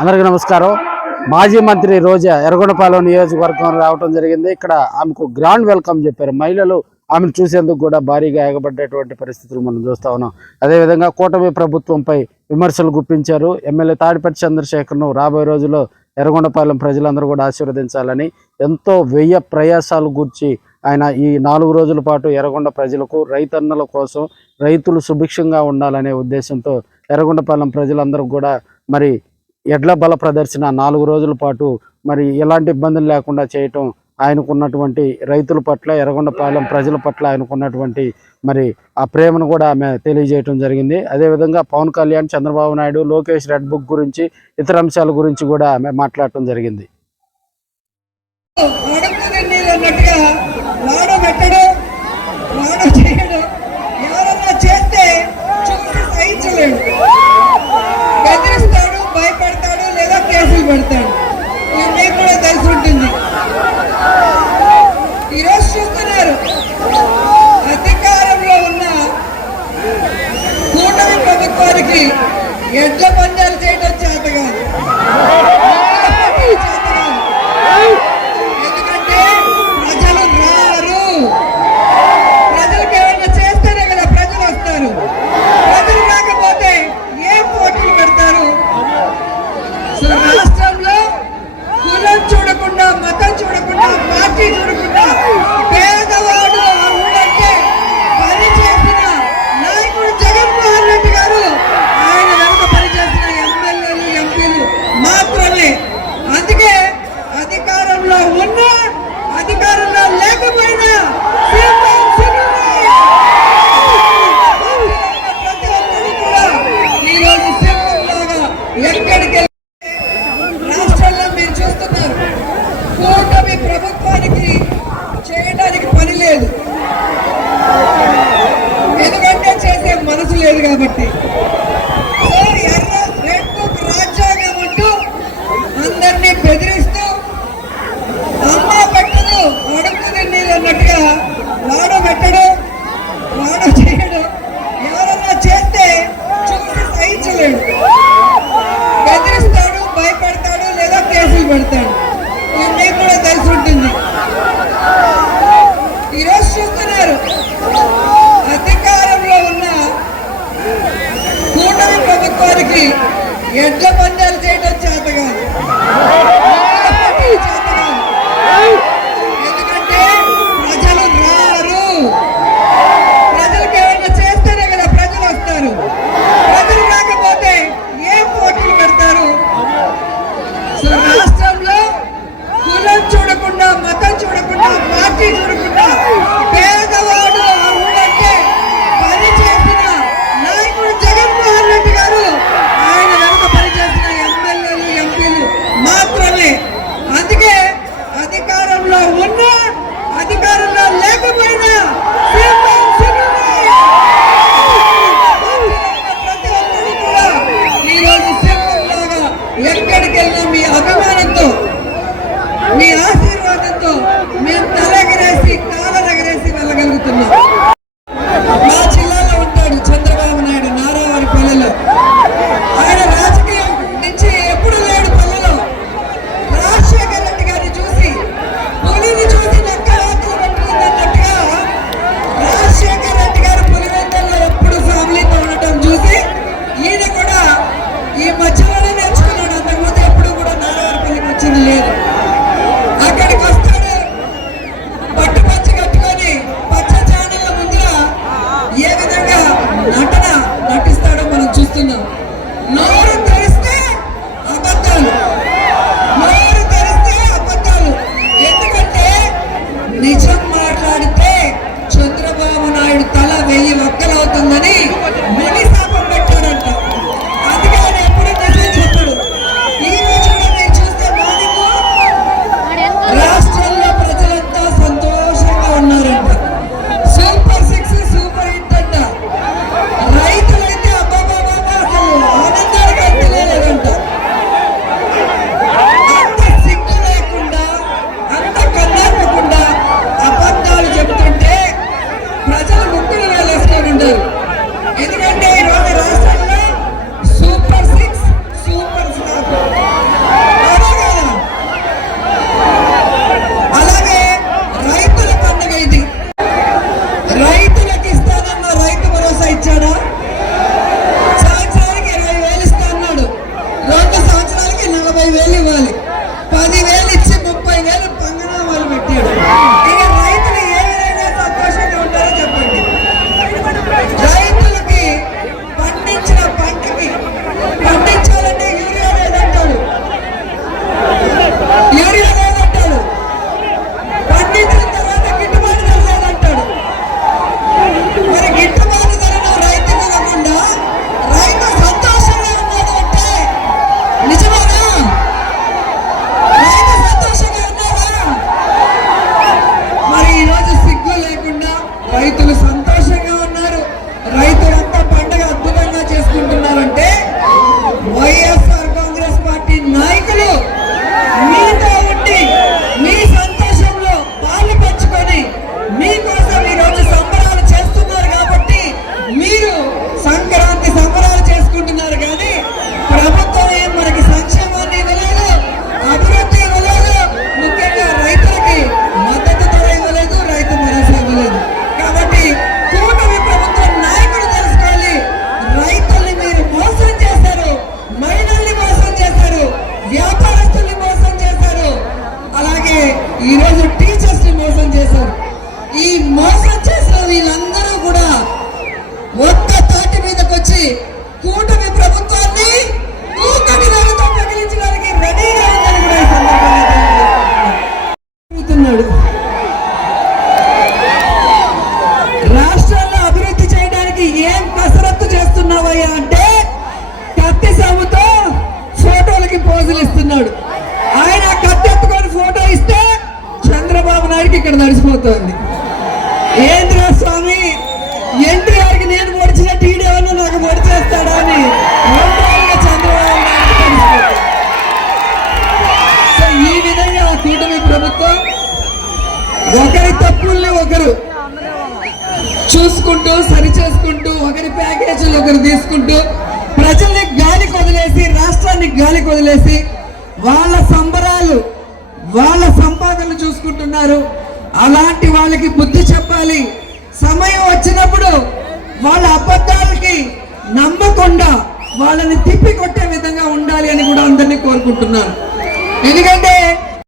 అందరికీ నమస్కారం. మాజీ మంత్రి రోజా ఎర్రగొండపాలెం నియోజకవర్గం రావడం జరిగింది. ఇక్కడ ఆమెకు గ్రాండ్ వెల్కమ్ చెప్పారు. మహిళలు ఆమెను చూసేందుకు కూడా భారీగా ఎగబడ్డేటువంటి పరిస్థితులు మనం చూస్తా ఉన్నాం. అదేవిధంగా కూటమి ప్రభుత్వంపై విమర్శలు గుప్పించారు. ఎమ్మెల్యే తాడిపట్టి చంద్రశేఖర్ను రాబోయే రోజుల్లో ఎర్రగొండపాలెం ప్రజలందరూ కూడా ఆశీర్వదించాలని ఎంతో వ్యయ ప్రయాసాలు గూర్చి ఆయన ఈ 4 రోజుల పాటు ఎర్రగొండ ప్రజలకు, రైతన్నల కోసం, రైతులు సుభిక్షంగా ఉండాలనే ఉద్దేశంతో ఎర్రగొండపాలెం ప్రజలందరూ కూడా మరి ఎడ్ల బల ప్రదర్శన 4 రోజుల పాటు మరి ఎలాంటి ఇబ్బందులు లేకుండా చేయటం, ఆయనకున్నటువంటి రైతుల పట్ల, ఎర్రగొండపాలెం ప్రజల పట్ల ఆయనకున్నటువంటి మరి ఆ ప్రేమను కూడా ఆమె తెలియజేయటం జరిగింది. అదేవిధంగా పవన్ కళ్యాణ్, చంద్రబాబు నాయుడు, లోకేష్ రెడ్ బుక్ గురించి, ఇతర అంశాల గురించి కూడా ఆమె మాట్లాడటం జరిగింది. పెడతాడు. మీకు కూడా తెలిసి ఉంటుంది. ఈరోజు చూస్తున్నారు, అధికారంలో ఉన్న కూటమి ప్రభుత్వానికి ఎడ్ల పందాలు చేయడం చేత కాదు. ఎందుకంటే ప్రజలు రారు. ప్రజలకు ఏమన్నా చేస్తేనే కదా ప్రజలు వస్తారు. ప్రజలు రాకపోతే ఏం పోటీలు పెడతారు? రాష్ట్రంలో కులం చూడకుండా, మతం చూడకుండా, పార్టీ చూడకుండా పేదవాడు అర్హుడంటే పని చేసిన నాయకుడు జగన్మోహన్ రెడ్డి గారు, ఆయన వెనుక పనిచేసిన ఎమ్మెల్యేలు, ఎంపీలు మాత్రమే. అందుకే అధికారంలో ఉన్నా, అధికారంలో లేకపోయినా ప్రతి ఒక్కరు కూడా ఈరోజు సింహంలాగా ఎక్కడికి కూటమి ప్రభుత్వానికి చేయడానికి పని లేదు. ఎందుకంటే చేసే మనసు లేదు కాబట్టి. ఎర్ర రెడ్ బుక్ రాజ్యాంగం అంటూ అందరినీ బెదిరిస్తూ అమ్మ పెట్టదు అడుగుతుంది నీళ్ళు అన్నట్టుగా వాడు పెట్టడం, వాడు చేయడం, ఎవరన్నా చేస్తే చూసి సహించలేడు. బెదిరిస్తాడు, భయపెడతాడు, లేదా కేసులు పెడతాడు. మీకు కూడా తెలిసి ఉంటుంది. ఈరోజు చూస్తున్నారు, అధికారంలో ఉన్న కూటమి ప్రభుత్వానికి ఎడ్ల పందాలు చేయడం చేత కాదు. ఎందుకంటే ప్రజలు రారు. ప్రజలకు ఏమన్నా చేస్తేనే కదా ప్రజలు వస్తారు. ప్రజలు రాకపోతే ఏం పోటీలు పెడతారు? రాష్ట్రంలో కులం చూడకుండా, మతం చూడకుండా, పార్టీ చూడకుండా పేదవాడు అర్హుడంటే పని చేసిన నాయకుడు జగన్మోహన్ రెడ్డి గారు, ఆయన వెనుక పనిచేసిన ఎమ్మెల్యేలు, ఎంపీలు మాత్రమే. అందుకే అధికారంలో ఉన్నా, అధికారంలో లేకపోయినా ప్రతి ఒక్కరు కూడా ఈరోజు సింహంలాగా ఎక్కడికి వెళ్ళినా మీ అభిమానంతో, మీ ఆశీర్వాదంతో మేము తలెగరేసి, కాలరెగరేసి వెళ్ళగలుగుతున్నాం. మా జిల్లాలో ఉంటాడు చంద్రబాబు నాయుడు, నారావారి పల్లెలో. ఆయన రాజకీయం నుంచి ఎప్పుడు లేడు పల్లెలో. రాజశేఖర్ రెడ్డి గారిని చూసి, పులిని చూసి నక్క వాతలు పట్టుకుందన్నట్టుగా రాజశేఖర్ రెడ్డి గారు పులివెందుల్లో ఎప్పుడు ఫ్యామిలీతో ఉండటం చూసి ఈయన కూడా ఈ మధ్యలోనే నేర్చుకున్నాడు. అంతకుముందు ఎప్పుడు కూడా నారావారి పల్లెకి వచ్చింది లేదు. అక్కడికి వస్తాడు, పట్టు పంచి కట్టుకొని పచ్చ ఛానళ్ళ ముందర ఏ విధంగా నటిస్తాడో మనం చూస్తున్నాం. నోరు తెరిస్తే అబద్ధాలు, నోరు తెరిస్తే అబద్ధాలు. ఎందుకంటే నిజం మాట్లాడితే చంద్రబాబు నాయుడు తల 1000 ఒక్కలవుతుందని ముని శాపం పెట్టాడంట. అందుకే ఆయన ఎప్పుడు నిజం చెప్పడు. ఈ రోజు మీరు చూస్తే రాష్ట్రంలో ప్రజలంతా సంతోషంగా ఉన్నారంట. సూపర్ 6 సూపర్ హిట్ అంట. రైతులైతే అసలు ఆనందానికి ఇక్కడ తడిసిపోతుంది. ఏంద్రా స్వామి, ఎన్టీఆర్కి నేను పొడిచిన టీడీఏమన్నా నాకు పొడి చేస్తాడా అని చంద్రబాబు నాయుడు తడిసిపోతుంది. సో ఈ విధంగా కూటమి ప్రభుత్వం ఒకరి తప్పుల్ని ఒకరు చూసుకుంటూ సరి చేసుకుంటూ ఒకరి ప్యాకేజీలు ఒకరు తీసుకుంటూ ప్రజల్ని గాలికి వదిలేసి రాష్ట్రాన్ని గాలికి వదిలేసి వాళ్ళ సంబరాలు వాళ్ళ సంపాదనలు చూసుకుంటున్నారు. అలాంటి వాళ్ళకి బుద్ధి చెప్పాలి. సమయం వచ్చినప్పుడు వాళ్ళ అబద్ధాలకి నమ్మకుండా వాళ్ళని తిప్పి కొట్టే విధంగా ఉండాలి అని కూడా అందరినీ కోరుకుంటున్నాను. ఎందుకంటే